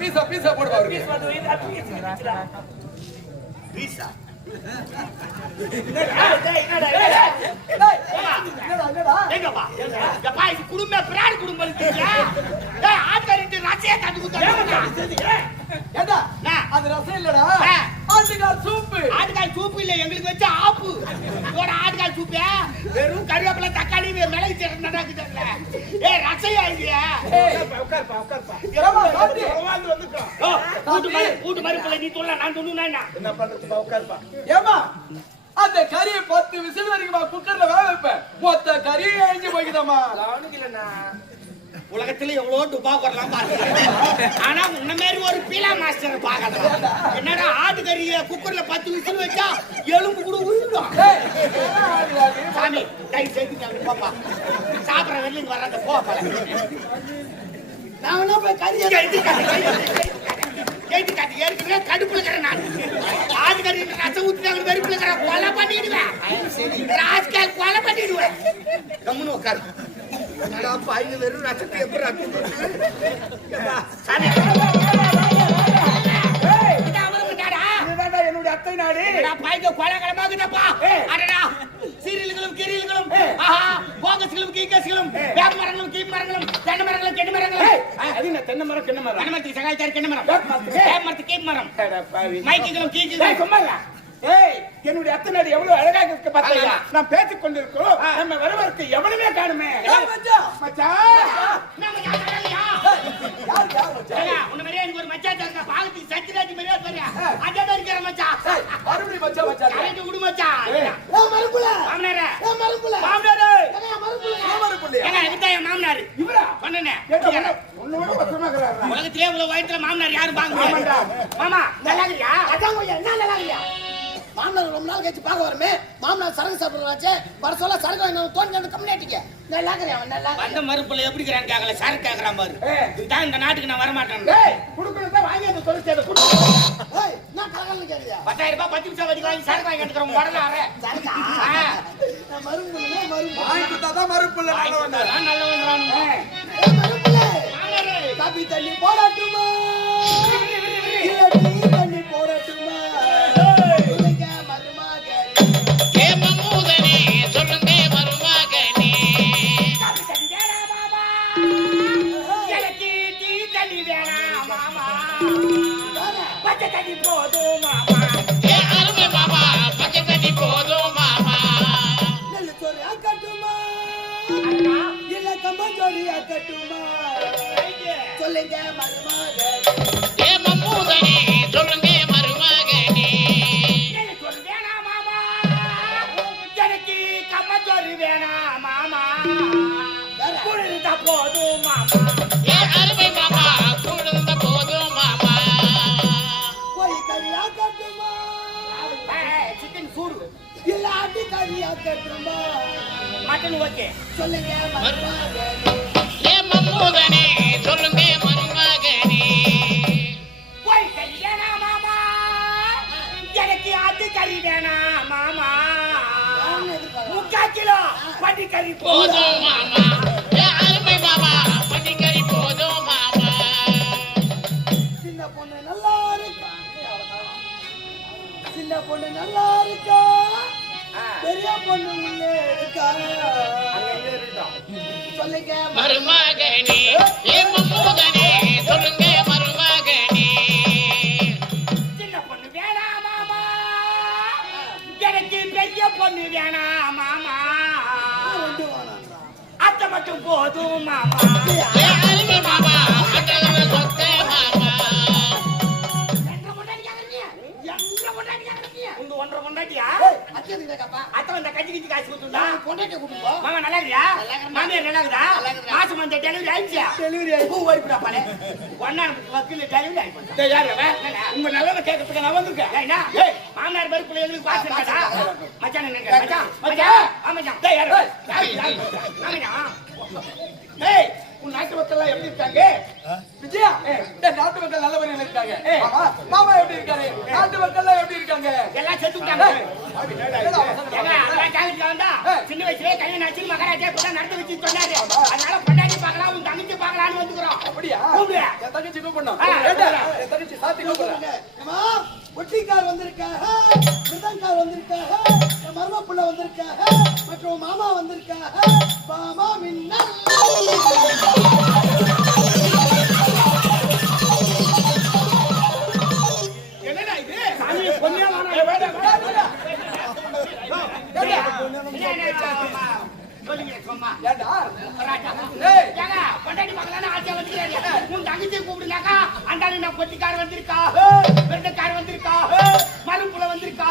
பீஸா பீஸா போடுவா அவருக்கு பீஸ் குடும்ப பிராடி குடும்பம் ஆட்காரிட்டு ரசையை தட்டு ஆ. அது ரசம் இல்லடா. ஆட்டுக்கால் சூப்பு. ஆட்டுக்கால் சூப்பு இல்ல எங்களுக்கு வச்ச ஆப்பு. இதோட ஆட்டுக்கால் சூப்பு. வெறும் கருவேப்பிலை தக்காளி மிளகு சீரகம் நடக்குதுல்ல ஏய் ரசையா இது? உட்காருப்பா, உட்காருப்பா. கூட்டு மறு கூட்டு மறுப்புல நீ சொல்ல நான் சொல்லுனா என்ன? என்ன பண்றதுப்பா, உட்காருப்பா. ஏமா அந்த கறியை பத்து விசில் வரைக்கும் குக்கர்ல வேக வைப்பேன். மொத்த கறியை அழிஞ்சு போய்க்குதாமா அவனுக்கு இல்லைண்ணா. உலகத்துல எவ்வளவு டுபா வரலாம் பாருங்க. ஆனா உன்ன மாதிரி ஒரு பீலா மாஸ்டர் பாக்கலாம் என்னடா ஆட்டுக்கறிய குக்கர்ல பத்து விசில் வச்சா எலும்பு கூட உருடும் சாமி கை சேர்த்து பாப்பா. சாப்பிட வெளில வராத போப்பா நான் போய் கறி கேட்டு காட்டி ஏற்கனவே கடுப்புல இருக்கிறேன் நான். ஆட்டுக்கறி ரசம் ஊத்தினாங்க வெறுப்புல இருக்கிறேன். கொலை பண்ணிடுவேன். ராஜ்கால் கொலை பண்ணிடுவேன். கம்முன்னு உட்காரு. என்னடா பாய்ந்து வெறும் ரசத்தை எப்படி என்னுடைய அத்தை நாடு. பாய்ந்து கொலைகளமாகுதப்பா ஏய். அடடா. சீரியல்களும் கிரியல்களும். ஆஹா போகஸ்களும் கீகஸ்களும் வேப்ப மரங்களும் கீப் மரங்களும் தென்னை மரங்களும் கெண்டு மரங்களும். அது என்ன தென்னை மரம் கிண்ண மரம்? தென்னை மரத்துக்கு சகாய்த்தார் மரம். வேப்ப மரத்துக்கு? கீப் மரம். மைக்குகளும் ஏய், கீக்குகளும். ஏய், என்னுடைய அத்தை நாடு எவ்வளவு அழகாக இருக்கு ஆமா. நாம் பேசிக் கொண்டிருக்கிறோம். நம்ம வரவருக்கு எவனுமே காணுமே? உலகத்திலே இவ்வளவு வயசுல மாமனார் யாரும். முடியாது மாமா நல்லா அதான் கொஞ்சம் என்ன நல்லா இல்லையா மாமனார் ரொம்ப நாள் கழிச்சு பார்க்க வரமே. மாமனார் சரக்கு சாப்பிடுறாச்சு வர சொல்ல சரக்கு வாங்கி தோண்டி வந்து கம்யூனிட்டிக்கு நல்லா இருக்கிறேன் அவன் நல்லா வந்த மறுப்புல எப்படி இருக்கிறான்னு கேட்கல சார் கேட்கறான் பாரு. ஏய். இதுதான் இந்த நாட்டுக்கு நான் வரமாட்டேன். ஏய், குடுக்கணும்தான் வாங்கி அந்த தொழில் செய்த கொடு. ஏய் என்ன கலகலன்னு கேட்குறியா பத்தாயிரம் ரூபாய் பத்து நிமிஷம் வரைக்கும் வாங்கி சரக்கு வாங்கி எடுக்கிறோம் உடனே அரை சரக்கா. நான் மருந்துல மருந்து வாங்கி கொடுத்தாதான் மறுப்புள்ள வாங்கி நல்ல வந்தேன் கொடுத்தாதான் நல்ல வந்துடுறானுங்க. ஏய், மருந்துல மாமனாரே. காபி தண்ணி போடட்டுமா? மாமா. போதும் மாமா. ஏ அருமை மாமா குழுந்த போதும் மாமா கோழி கறி சிக்கன் சூடு மட்டன் ஓகே சொல்லுங்க மருமகனே. ஏமமூதனே சொல்லுங்க மருமகனே மாமா எனக்கு ஆட்டு கறி மாமா கிலோ பட்டி கறி போதும் மாமா ஏ அருமை மாமா பட்டிக்கறி போதும் மாமா சின்ன பொண்ணு நல்லா இருக்கா சின்ன பொண்ணு நல்லா இருக்கா பெரிய பொண்ணு உள்ளே இருக்கா சொல்லுங்க மருமகனே சொல்லுங்க பொண்ணு வேணாம் மாமா. அத்தை மட்டும் போதும் மாமா மாமா ஒன்றரை பொண்டாட்டியா? ஏய், அத்தை வந்தா கஞ்சி கிஞ்சி காசு கொடுத்துருந்தா? கூட்டிட்டு போ. மாமா நல்லா இருக்கியா? மாமியார் நல்லா இருக்குதா? மாசம் வந்த delivery ஆயிடுச்சா? டெலிவரி ஆயிடுச்சு. பூ ஓடிப்புடா பாலே. delivery ஆகி யாரு? உங்க நல்லதை கேட்கறதுக்கு நான் வந்திருக்கேன். மாமனார் பருப்புல எங்களுக்கு பாசம் இருக்காதா? மச்சான் என்ன மச்சான் மச்சான். ஆ, மச்சான். டேய், யாரு? யாரு, மச்சான்? ஏய் உன் நாட்டு மக்கள் எப்படி இருக்காங்க விஜயா இந்த நாட்டு மக்கள் நல்ல முறையில் இருக்காங்க மாமா மாமா எப்படி இருக்காரு நாட்டு மக்கள் எப்படி இருக்காங்க எல்லாம் செத்து விட்டாங்க என்னடா அவசரம் ஏங்க, பண்ற? அதான் காலேஜ்ல வந்தா, ஏய். சின்ன வயசுலயே கல்யாணம் ஆச்சு, மகாராஜா இப்பதான் நடந்து வச்சு சொன்னாரு. அதனால பொண்டாட்டி பார்க்கலாம், உன் தங்கச்சி பார்க்கலாம்னு வந்துக்கிறோம். அப்படியா. என் தங்கச்சி கூப்பிடணும் என் தங்கச்சி சாத்தி கூப்பிடுறேன் ஏம்மா, ஒட்டிக்கார் வந்திருக்காக மிருதங்கார் வந்திருக்காக என் மரும புள்ள வந்திருக்காக மற்றும் மாமா வந்திருக்காக மாமா மின்னல் என்னடா வந்திருக்கா, வெள்ளக்கார வந்திருக்கா, மருப்புல வந்திருக்கா,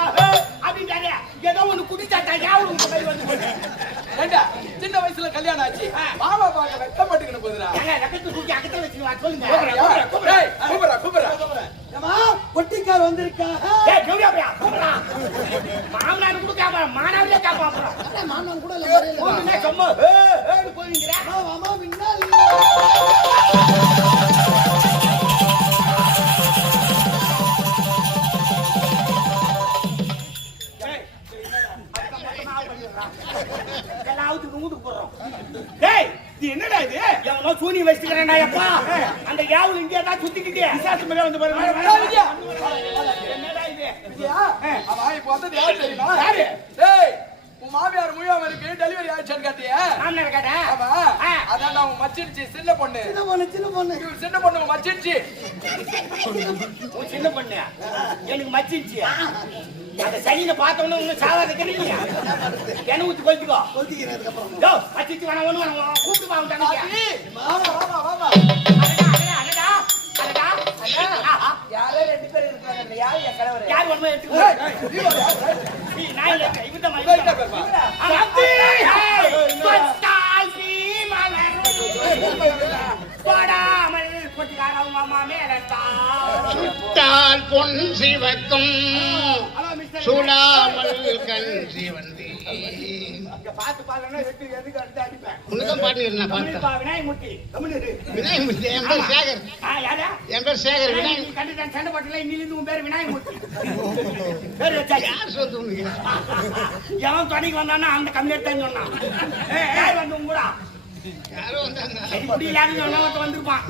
அப்படின்றாரு. ஏதோ ஒண்ணு குடிச்சாட்டா, யாரும் உங்க கை வந்து. ஏண்டா? சின்ன வயசுல கல்யாணம் ஆச்சு. மாமா பார்க்க வெட்டப்பட்டுக்கணும் ஏங்க, ரகத்தை தூக்கி அகத்த சொல்லுங்க. ஏய், கூப்பிடுறா கூப்பிடுறா. ஏம்மா, ஒட்டிக்கார் வந்திருக்காக. மாமனார் கூட கேட்பான் அப்புறம். அண்ணா, மாமனார் கூட இல்ல மாதிரி இல்ல. என்னடா இது எவனோ சூனி வச்சுக்கிறேன்டா, எப்பா. அந்த யாவுல இங்கே தான் சுத்திக்கிட்டு. பிசாசு மேல வந்து பாருங்க என்னடா இது? அவன் இப்ப வந்தது யாரு தெரியுமா யாரு? உன் மாமியார் முழியாமருக்கு டெலிவரி ஆயிடுச்சான்னு கேட்டியே? மாமனார் கேட்டா? ஆமா. ஆ. அதான் உன் மச்சிருச்சு சின்ன பொண்ணு. சின்ன பொண்ணு சின்ன பொண்ணு. இவன் சின்ன பொண்ணு உன் மச்சிருச்சு. உன் சின்ன பொண்ணு. எனக்கு மச்சிருச்சு. அந்த சனியில பார்த்தவொன்னே உங்க சாவாத கிடைக்கல என்ன ஊத்தி கொளுத்திக்கோ? கொளுத்திக்கிறதுக்கு அப்புறம் மச்சிச்சு வேணா ஒண்ணு வேணாம் கூப்பிட்டு வா சுட்டால் பொன் சிவக்கும். Hello, mister. சுடாமல் கண் சிவந்தி இங்க பாத்து பாருன்னா எதுக்கு அடுத்து அடிப்பேன்? உனக்கும் பாட்டு விநாயகமூர்த்தி தமிழ் விநாயகர் என் பேர் சேகர். ஆ யாரா? என் பேர் சேகர் நீ விநாயகர். கண்டுட்டான் சண்டை போட்டல இன்னிலிருந்து உன் பேர் விநாயகமூர்த்தி பேர் வச்சாச்சு. யார் சொல்றது உனக்கு? எவன் துணைக்கு வந்தானா அந்த கம்மியா தான் சொன்னான். ஏய், யார் வந்து உங்க கூட? யாரோ வந்தாங்க. சரி முடியலான்னு சொன்னா ஒருத்தன் வந்திருப்பான்.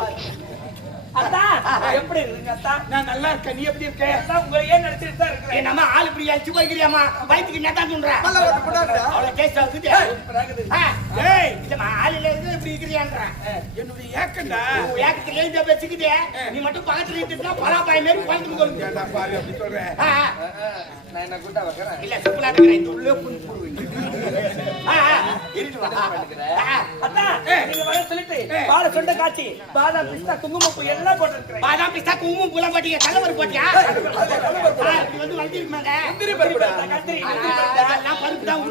பாரு. அத்தா எப்படி இருக்கீங்க அத்தா? நான் நல்லா இருக்கேன். நீ எப்படி இருக்க? அத்தா உங்களை ஏன் நடத்திட்டு தான் நம்ம ஆள் இப்படி அடிச்சு போய்க்கிறியாமா வயிற்றுக்கு சொல்ற நல்லா ஓட்டு போட்டாருடா அவ்வளவு கேஸ் ஆகுது ஏய் இல்லம்மா ஆள் இல்ல இருந்து இப்படி இருக்கிறியான்ற. என்னுடைய ஏக்கண்டா. உன் ஏக்கத்துல எழுதி வச்சுக்கிட்டே நீ மட்டும் பக்கத்துல இருந்துட்டுனா பலாப்பாய் மாதிரி பழத்துக்கு கொண்டு ஏன்டா பாரு அப்படி சொல்றேன். நான் என்ன கூட்டா வைக்கிறேன்? இல்ல சிம்பிளா இருக்கிறேன் இந்த உள்ளே புண்ணு சொல்லிட்டு பால சொண்ட காட்சி பாதாம் பிஸ்தா குங்குமப்பூ எல்லாம் போட்டுருக்கிறேன். பாதாம் பிஸ்தா குங்குமம் புலம் போட்டியா? கலவர் போட்டியா ஆ, முந்திரி பருப்புடா. கத்திரி அதெல்லாம் பருப்பு தான்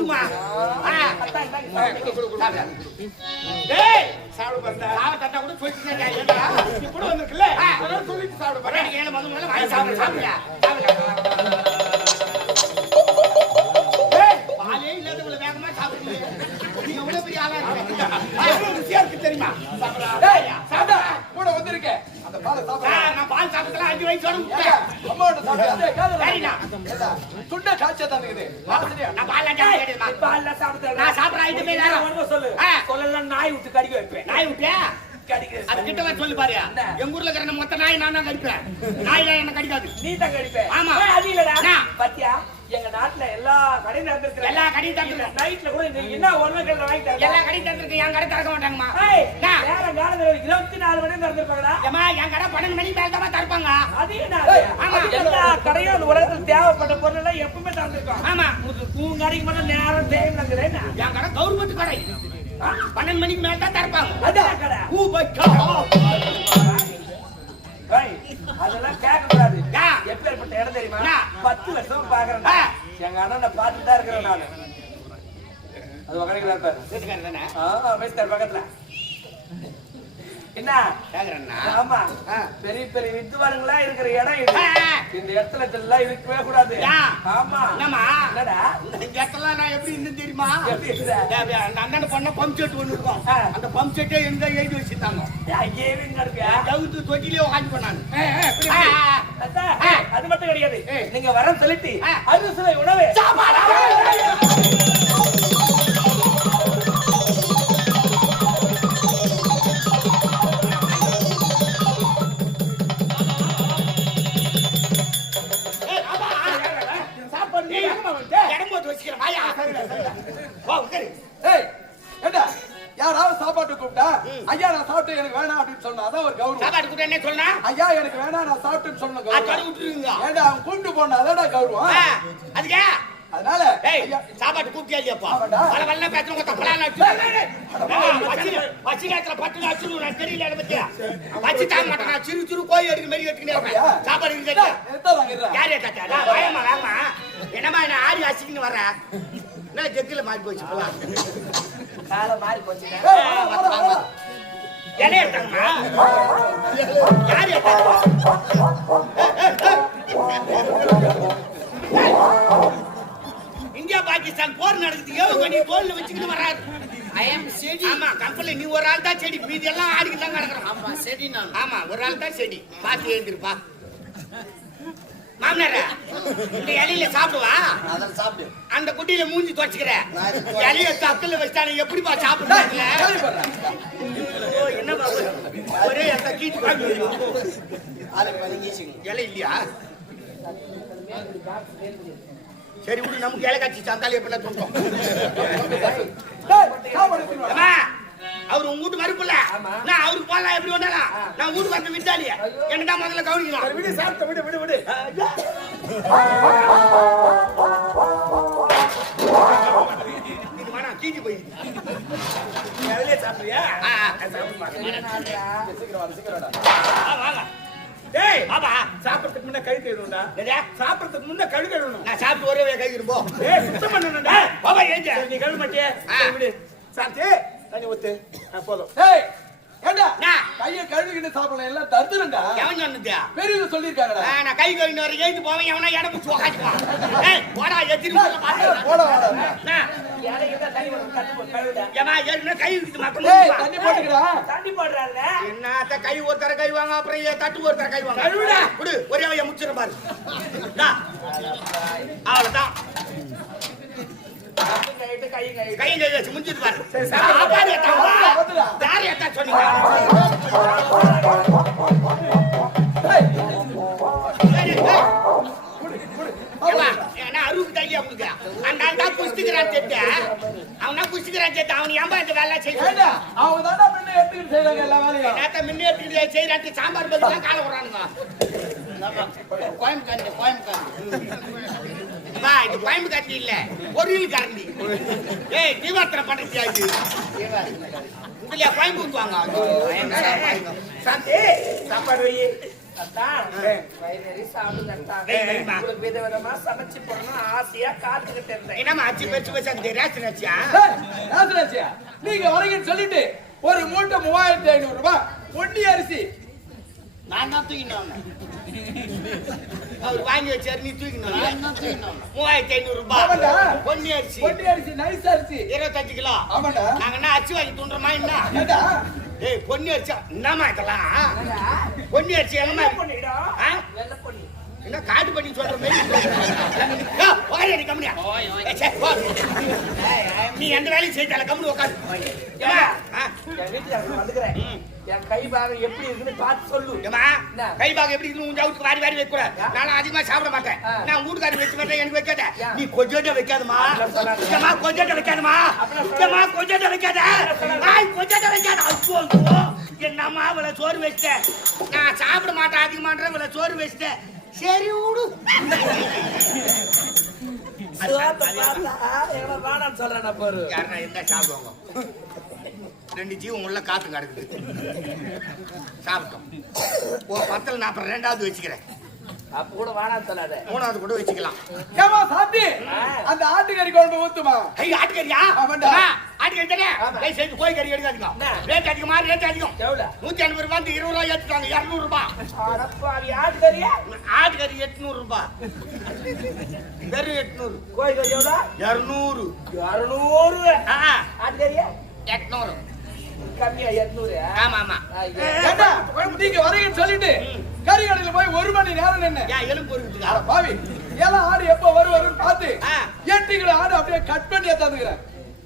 டேய் சாப்பிட பாருடா. சாவ தட்டா கூட சொல்லிட்டு ஏண்டா இப்படி வந்திருக்குல்ல? ஆ. அதனால சொல்லிட்டு சாப்பிட பாரு பரவாயில்ல, ஏழை மேல வாங்கி சாப்பிடு, சாப்பிடுடா. ஏய், பாலே இல்லாத இவ்வளவு வேகமா சாப்பிடுறீங்க. நீங்க எவ்வளவு பெரிய ஆளா இருக்கு? தெரியுமா? டேய் சாப்பிடா. கூட வந்திருக்கேன். நான் பால் சாப்பிட்டதுல அஞ்சு வயசோட விட்டேன். அம்மாவோட சாப்பிடு காதல சரிண்ணா. சுண்ட காய்ச்சா தந்துக்குது வாசனையா நான் பால் எல்லாம் சாப்பிட கிடையாதும்மா. பால் சாப்பிட்டு நான் சாப்பிடுற ஐட்டமே. ஒண்ணு சொல்லு. சொல்லலாம் நாய் விட்டு கடிக்க வைப்பேன் நாய் விட்டியா? அது கிட்ட சொல்லு பாரு. எங்க ஊர்ல இருக்கிற மொத்த நாய் நான் தான் கடிப்பேன். நாயெல்லாம் என்ன கடிக்காது. நீ தான் கடிப்பேன் ஆமா. அது இல்லடா நாட்டுல எல்லா கடையும் நடந்திருக்கு எல்லா கடையும் திறந்திருக்கு. நைட்ல கூட இந்த என்ன ஒண்ணு கல்ல வாங்கி தரேன் எல்லா கடையும் திறந்திருக்கு. என் கடை திறக்க மாட்டாங்கம்மா. வேற காலத்துல இருபத்தி நாலு மணி நடந்திருப்பாங்கடா ஏம்மா, என் கடை பன்னெண்டு மணிக்கு மேல தான் திறப்பாங்க. அது. எல்லா கடையும் அந்த உலகத்துல தேவைப்பட்ட பொருள் எல்லாம் எப்பவுமே தந்திருக்கோம் ஆமா. உன் கடைக்கு மட்டும் நேரம் நடக்குது என் கடை கவர்மெண்ட் கடை பன்னெண்டு மணிக்கு மேல தான் திறப்பாங்க அதான் கடை ஊ பை அதெல்லாம் கேட்க கூடாது. எப்பேற்பட்ட இடம் தெரியுமா? பத்து வருஷம் பாக்குறேன். எங்க அண்ணனை பார்த்துட்டு தான் இருக்கிறேன் நானு. அது வகையில இருப்பாரு. பேசிட்டார் பக்கத்துல. என்ன? ஆமா. பெரிய பெரிய வித்துவானுங்களா இருக்கிற இடம் இந்த இடத்துல இதெல்லாம் இருக்கவே கூடாது? ஆமா. என்னம்மா? என்னடா? இந்த இடத்துல நான் எப்படி இருந்தேன் தெரியுமா? அந்த அண்ணன் பண்ண பம்ப் செட் ஒண்ணு இருக்கும். அந்த பம்ப் செட்டே எங்க எழுதி வச்சிருந்தாங்க? ஐயே இருக்க. தவிர்த்து தொட்டிலே உட்காந்து. அத்தா, அது மட்டும் கிடையாது. நீங்க வர சொல்லிட்டு அறுசுவை உணவு. சாப்பாடு? வச்சுக்கிறேன் ஏய் ஏண்டா? யாராவது சாப்பாட்டு கூப்பிட்டா ஐயா நான் சாப்பிட்டு எனக்கு வேணாம் அப்படின்னு சொன்னா அதான் ஒரு கௌரவம். சாப்பாடு கூட என்ன சொன்னா? ஐயா எனக்கு வேணாம் நான் சாப்பிட்டுன்னு சொன்ன கௌரவம். ஏண்டா அவன் கூப்பிட்டு போனா அதான்டா கௌரவம். அதுக்கே? அதனால சாப்பாடு கூப்பிட்டியா இல்லையாப்பா. வர வல்ல பேசுறவங்க தப்பலாம் வச்சு நேரத்துல பட்டு அச்சு நான் தெரியல அதை பத்தியா வச்சு தாங்க மாட்டேன் நான் சிறு சிறு கோயில் எடுக்கிற மாதிரி எடுத்துக்கிட்டே சாப்பாடு இருக்கு ஏண்டா, எடுத்தாதாங்க இருடா. யார் வாயம்மா வாமா என்னம்மா என்ன ஆடி அசிக்கின்னு வர என்ன ஜெக்கில மாறி போச்சு இப்பலாம் காலை மாறி. என்ன யார் இந்தியா பாகிஸ்தான் போர் நடக்குது. ஏவு பண்ணி தோல்ல வச்சுக்கிட்டு வராரு ஐ எம் செடி ஆமா கம்பெனி நீ ஒரு ஆள் தான் செடி மீதி எல்லாம் ஆடிக்கிட்டு தான் கிடக்குறோம். ஆமா செடி நான். ஆமா ஒரு ஆள் தான் செடி பார்த்து எழுந்திருப்பா. மாமனார இந்த இலையில சாப்பிடுவா? அதில் சாப்பிடு. அந்த குட்டியில மூஞ்சி துவச்சுக்கிற இலைய தக்கல வச்சானே எப்படிப்பா சாப்பிடுறாங்க. என்னப்பா ஒரு- அந்த ஈசிக்கணும் இலை இல்லையா? சரி விடு நமக்கு இலை காய்ச்சி சந்தாலி எப்படிலாம் தூக்கம். அவர் உங்க வீட்டு மறுப்புல நான் அவருக்கு போகலாம் எப்படி வந்தாலும். நான் வீட்டுக்கு வந்து விட்டாலியா என்னடா முதல்ல கவனிக்கலாம் விடு சாப்பிட்ட விடு விடு விடு. கீஞ்சி போய் நீ அதிலே சாப்பிடுறியா? சீக்கிரம் சீக்கிரம். வாங்க. டேய். பாபா சாப்பிடறதுக்கு முன்ன கை கழுவணும்டா? சாப்பிடறதுக்கு முன்ன கழு கழுவணும். நான் சாப்பிட்டு ஒரே கை இருப்போம் ஏய் சுத்தம் பண்ணணும்டா. பாபா ஏஞ்ச. நீ கழுவ மாட்டியே விடு. சாப்பிட்டு. தண்ணி ஊத்து. போதும். ஏய், ஏண்டா, என்ன? கையை கழுவிக்கிட்டு சாப்பிடலாம். எல்லாம் தருதுருண்டா எவன் சொன்னது? பெரியவங்க சொல்லியிருக்காங்கடா. நான் கை கழுவின வரை எழுந்து போவேன். எவனா உக்காச்சுப்பான் ஏய் போடா எத்திரி பாத்து போட வாடா என்னத்த கை ஒருத்தர கை வாங்க அப்புறம் தட்டு ஒருத்தர கை வாங்க? ஒரே வைய முடிச்சிட பாரு. டா. அவ்வளவுதான். கை கை கை பாரு சாப்பாடு யார் சொன்னீங்க அருவுக்கு அந்த தான் குஸ்திக்கிறான் செத்த. அவன் குஸ்திக்கிறான் செத்த. அவன் ஏன்பா இந்த வேலை செய்வான்? அவங்க தாண்டா முன்ன எடுத்துக்கிட்டு செய்றாங்க எல்லா வேலையும் நேத்த முன்ன எடுத்துக்கிட்டு செய்றான்ட்டு சாம்பார் காலை விடுறானுங்க. அம்மா, இது கோயம்பு கரண்டி இல்ல, பொரியல் கரண்டி. ஏய், தீபார்த்தனை பண்றதுயா இது? இதுலயா கோயம்பு ஊத்துவாங்க? சாந்தி. சாப்பாடு வை. சமைச்சு போடணும். ஆசையா காத்துக்கிட்டு இருந்தேன். என்னம்மா, அச்சு பெருசு பெருசா இருக்குது, ரேஷன்? ஏய், ராசராஜியா, நீங்க வரீங்கன்னு சொல்லிட்டு ஒரு மூட்டை மூவாயிரத்தி ஐநூறு ரூபாய் ஒண்டி அரிசி நான் தான் வந்தேன் அவர் வாங்கி வச்சாரு, நீ தூக்கினு வா. நான் தான் வந்தேன் மூவாயிரத்தி ஐநூறு. ரூபாய் பொன்னி அரிசி. ஒண்டி அரிசி நைஸ் அரிசி. இருபத்தஞ்சு கிலோ. ஆமாண்டா. நாங்க என்ன அரிசி வாங்கி துண்டுறோமா என்ன? ஏய் பொன்னி அரிசி. என்னம்மா இதெல்லாம்? பொன்னி அரிசி எங்கம்மா ஆ? வெள்ளை பொன்னி என்ன காட்டு பண்ணி சொல்ற மாதிரி நீ. நீ எந்த வேலையும் செய்தால என் வீட்டுல வந்துக்கிறேன். என் கை பாகம் எப்படி இருக்குன்னு பார்த்து சொல்லு. என்ன? கை பாகம் எப்படி இருக்கு உன் வாரி வாரி வைக்க கூடாது நான் அதிகமா சாப்பிட மாட்டேன். நான் வீட்டுக்காரி வச்சு மாட்டேன் எனக்கு வைக்காத? நீ கொஞ்சோட்ட வைக்காதமா. ஏம்மா கொஞ்சோட்ட வைக்காதமா. ஏம்மா கொஞ்சோட்ட வைக்காத. ஆய் கொஞ்சோட்ட வைக்காத. ஐயோ என்னம்மா இவ்வளவு சோறு வச்சிட்டேன் நான் சாப்பிட மாட்டேன் அதிகமான்ற இவ்வளவு சோறு வச்சிட்டேன் சரி விடு. சோத்தை பார்த்தா எவ்வளவு வேணாம்னு சொல்றேன் பாரு. யாருன்னா இருந்தா சாப்பிடுவாங்க? ரெண்டு ஜீவன் உள்ள காத்து கிடக்குது. சாப்பிட்டோம். ஒரு பத்தில் நான் அப்புறம் ரெண்டாவது வச்சுக்கிறேன். அப்ப கூட சொல்லாத மூணாவது கூட வச்சுக்கலாம். ஏமா சாந்தி! அந்த ஆட்டுக்கறி குழம்பு ஊத்துமா? ஐய் ஆட்டுக்கறியா. அம்மா, ஆட்டுக்கறி தானே? டேய் சேர்த்து கோழி கறி எடுக்காதீங்க? ரேட் அதிகமா ரேட் அதிகம். எவ்வளவு? நூத்தி ஐம்பது ரூபாய் இருபது ரூபாய் ஏத்துட்டாங்க. இருநூறு ரூபாய். அடப்பாவி ஆட்டுக்கறியா? ஆட்டுக்கறி எட்நூறு ரூபாய். வெறும் எட்நூறு. கோழி கறி எவ்வளோ இருநூறு ஆ, ஆட்டுக்கறியா? எட்நூறு. கம்மியா எட்நூறு ஆமா ஆமா நீங்க வரீங்கன்னு சொல்லிட்டு கறி கடையில போய் ஒரு மணி நேரம் நின்னு. ஏன் எலும்பு அட பாவி ஏன்னா ஆடு எப்ப வரும் வரும்னு பார்த்து. எட்டு கிலோ ஆடு அப்படியே கட் பண்ணி ஏத்தாந்துக்கிறேன்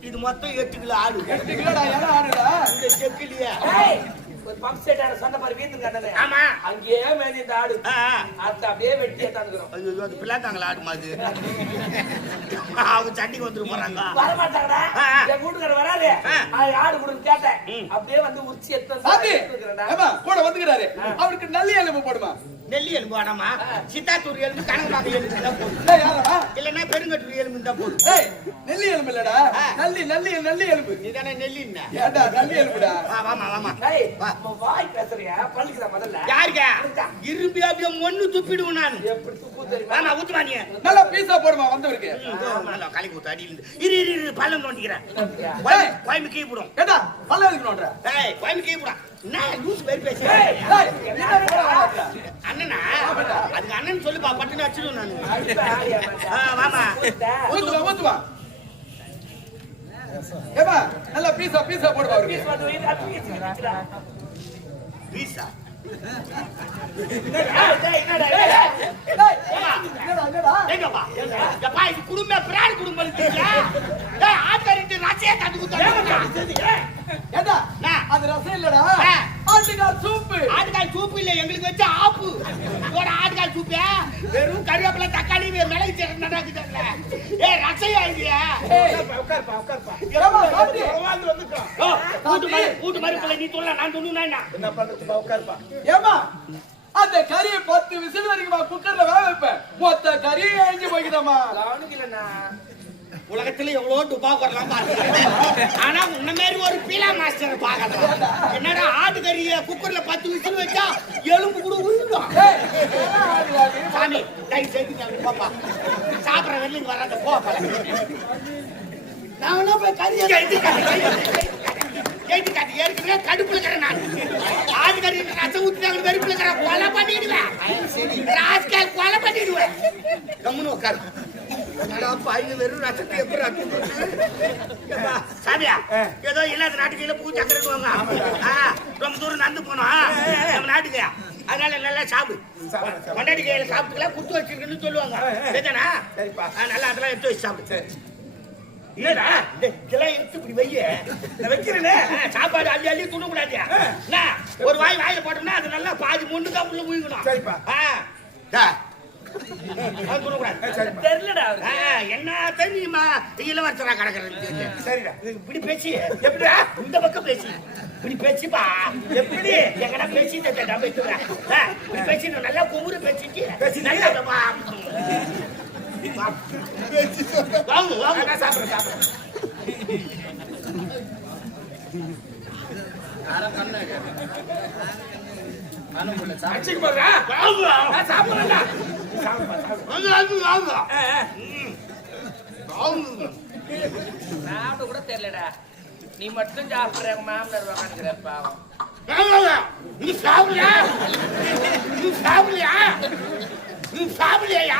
இது மொத்தம் எட்டு கிலோ ஆடு. எட்டு கிலோடா ஆடுடா? இந்த செக்கிலியே ஏய், ஒரு பம்ப் செட் ஆட சொன்ன பாரு வீட்டுக்கு கண்டது. ஆமா. அங்கேயே மேய்ஞ்சி இந்த ஆடு. அத்தை அப்படியே வெட்டி ஏத்தாந்துக்கிறோம் ஐயோ அது பிள்ளாத்தாங்களா ஆடு மாதிரி? அவங்க சண்டைக்கு வந்துட்டு போறாங்க வர ஆடு கொடுன்னு கேட்டேன். அப்படியே வந்து உச்சி எத்தனை கூட வந்துக்கிறாரு. அவருக்கு நல்லி எலும்பு போடுமா? நெல்லி எலும்பு வேணாமா சித்தாத்தூர் எலும்பு கனகமாக எலும்பு தான் போதும் இல்லைன்னா பெருங்கட்டூர் எலும்பு தான் போதும் நெல்லி எலும்பு இல்லடா. நல்லி நல்லி நல்லி எலும்பு. நீ தானே நெல்லின்னா. ஏண்டா நல்லி எலும்புடா? வா வாமா வாமா வாய் பேசுறியா? பள்ளிக்குதா முதல்ல? யாருக்கா இரும்பி அப்படியே ஒண்ணு துப்பிடுவேன் நான். எப்படி துப்பு தெரியுமா வாமா ஊத்துமா நீ? நல்லா பீஸா போடுமா வந்தவருக்கு? நல்லா கலக்கி ஊத்து அடியில் இருந்து. இரு இரு இரு பள்ளம் தோண்டிக்கிறேன். அப்படியா? கோயம்பு கீ போடும். ஏண்டா பல்ல இருக்கணும்ன்ற ஏய் கோயம்பு கீ போடும் அண்ணனா? அதுக்கு அண்ணன் சொல்லுப்பா பட்டுன்னு வச்சிருவேன் நானு. ஊத்துவா ஊத்துவா. ஏமா நல்லா பீஸா பீஸா போடுவா அவருக்கு. பீஸ் குடும்ப பிராணி குடும்பம் ஆட்காரிட்டு ரசையை கண்டு குத்தாங்க ஏண்டா. அது ரசம் இல்லடா. ஆட்டுக்கால் சூப்பு. ஆட்டுக்கால் சூப்பு இல்ல எங்களுக்கு வச்ச ஆப்பு. இதோட ஆட்டுக்கால் சூப்பு. வெறும் கருவேப்பிலை தக்காளி மிளகு சீரகம் நடக்குதுல்ல ஏய் ரசையா இது? உட்காருப்பா, உட்காருப்பா. கூட்டு மறு கூட்டு மறுப்பில்லை நீ சொல்ல நான் சொல்லுனா என்ன? பண்றதுப்பா, உட்காருப்பா. ஏமா அந்த கறியை பத்து விசில் வரைக்கும் குக்கர்ல வேக வைப்பேன் மொத்த கறி அழிஞ்சு போய்க்குதாமா கவனிக்கலண்ணா. உலகத்துல எவ்வளவு டுபா குரலாம் பாருங்க ஆனா உன்ன மாதிரி ஒரு பீலா மாஸ்டர் பாக்கலாம் என்னடா ஆட்டுக்கறிய குக்கர்ல பத்து விசில் வச்சா எலும்பு கூட உருடும் சாமி கை சேர்த்து பாப்பா. சாப்பிடுற வெளியும் வராத போ நான் வேணா போய் கறி கேட்டு காட்டு ஏற்கனவே கடுப்புல இருக்கிறேன் நான். ஆட்டுக்கறி ரசம் ஊத்தினாங்க வெறுப்புல இருக்கிறேன். கொலை பண்ணிடுவேன். ராஸ்கல் கொலை பண்ணிடுவேன். கம்முன்னு உட்காரு. என்னடா பாய்ங்க வெறும் ரசத்தை எப்படி ரசம் சாமியா ஏதோ இல்லாத நாட்டுக்கு பூ சக்கரன்னு ரொம்ப தூரம் நடந்து போனோம். நம்ம நாட்டுக்கு. அதனால நல்லா சாப்பிடு. கொண்டாடி கையில சாப்பிட்டுக்கலாம் குத்து வச்சிருக்குன்னு சொல்லுவாங்க. சரிதானா? சரிப்பா. நல்லா அதெல்லாம் எடுத்து வச்சு சாப்பிடு. டேய், இதெல்லாம் எடுத்து இப்படி வையே. வைக்கிறேனே. சாப்பாடு அள்ளி அள்ளி துணுக்கூடாதியா என்ன ஒரு வாய் வாயில போட்டோம்னா அது நல்லா பாதி முண்டு தான் உள்ள முழுங்கணும் சரிப்பா. ஆ. துணுக்கூடாது தெரியலடா அவருக்கு. ஆ, என்ன தெரியுமா? இளவரசரா கிடக்குறது சரிடா. இப்படி பேசி. எப்படிடா? இந்த பக்கம் பேசி. இப்படி பேசிப்பா. எப்படி? எங்கடா பேசி இந்த பேசுறேன் இப்படி பேசி நல்லா குமுறு பேசிட்டு. பேசிட்டு? நல்லா இதை வா. வா. வாங்க. வாங்க நான் சாப்பிடுறேன், சாப்பிடுறேன். அடிச்சுக்க சாப்பிட கூட தெரியலடா. நீ மட்டும் சாப்பிடுற மாமனார் உக்காந்துக்கிற பாவம். நீ சாப்பிடலையா நீ சாப்பிடலையா நீ சாப்பிடலையா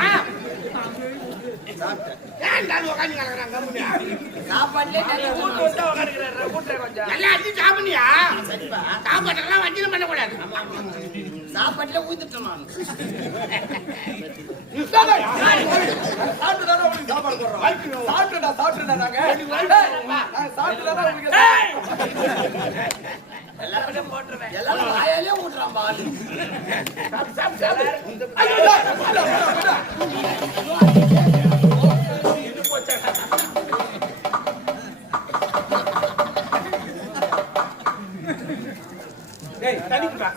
சாப்பாட்டெல்லாம் வஞ்சிரம் பண்ணக்கூடாது. சாப்பாட்டுல ஊத்துட்டேன் நான் சாப்பாடு சாப்பிட்டுடா, சாப்பிட்டுடா நாங்க. ஏய், நாங்க போட்டுருவேன் எல்லாரும் வாயாலே ஊட்டுறான் பாலு டேய், தனிக்குடா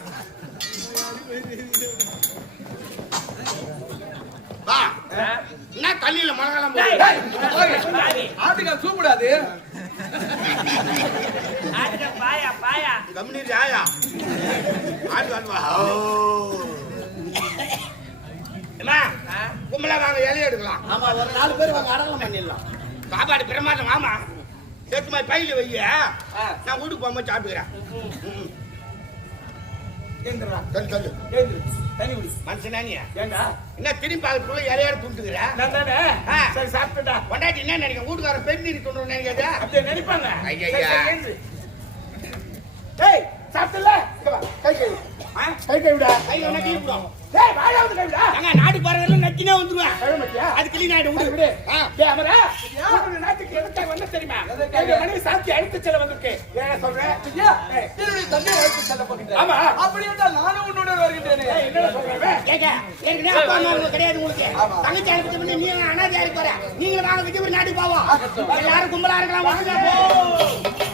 வா. என்ன தண்ணியில மிளகாலாம். ஆட்டுக்கால் சூப்புடா அது. ஆட்டுக்க பாயா பாயா. கம்முனி ஆயா ஆடு ஆடு வா? கும்பலா வாங்க இலைய எடுக்கலாம். ஆமா ஒரு நாலு பேர் வாங்க அடங்கலம் பண்ணிடலாம். சாப்பாடு பிரமாதம் ஆமா. எடுத்து மாதிரி பையில வைய. நான் வீட்டுக்கு போகும்போது சாப்பிட்டுக்கிறேன். என்ன திரும்பி அதுக்குள்ள இலையாட துண்டுக்கிற நான் தானே ஆ. சரி சாப்பிட்டுடா. கொண்டாட்டி என்ன நினைக்க வீட்டுக்கார பெண் நீர் கொண்டு நினைக்காதா? அப்படியே நினைப்பாங்க. ஏய் சாப்பிட்டல கை கை. கை கை விடா. கீழ்ப்புடும் ஏய் வாயாவது கை விடா ஏங்க நாட்டு பாருங்க நக்கினே வந்துருவேன். கழுவ மாட்டியா? அது கிளீன் ஆயிடும் விடு, விடு. டேய், அமரா, உன்னோட நாட்டுக்கு எதுக்காக வந்த தெரியுமா? எங்க மனைவி செல்ல வந்திருக்கு. ஏன்? ஐயா, தந்தை அழைத்து செல்ல. ஆமா. அப்படி என்றால் நானும் ஏற்கனவே அப்பா அம்மா உங்களுக்கு கிடையாது உங்களுக்கு. தங்கச்சி அழைச்சிட்டு பண்ணி நீங்க அனாதையா இருக்க போற. நீங்க நாங்க விட்டு ஒரு நாட்டுக்கு போவோம். எல்லாரும் கும்பலா இருக்கலாம் வாங்க போ.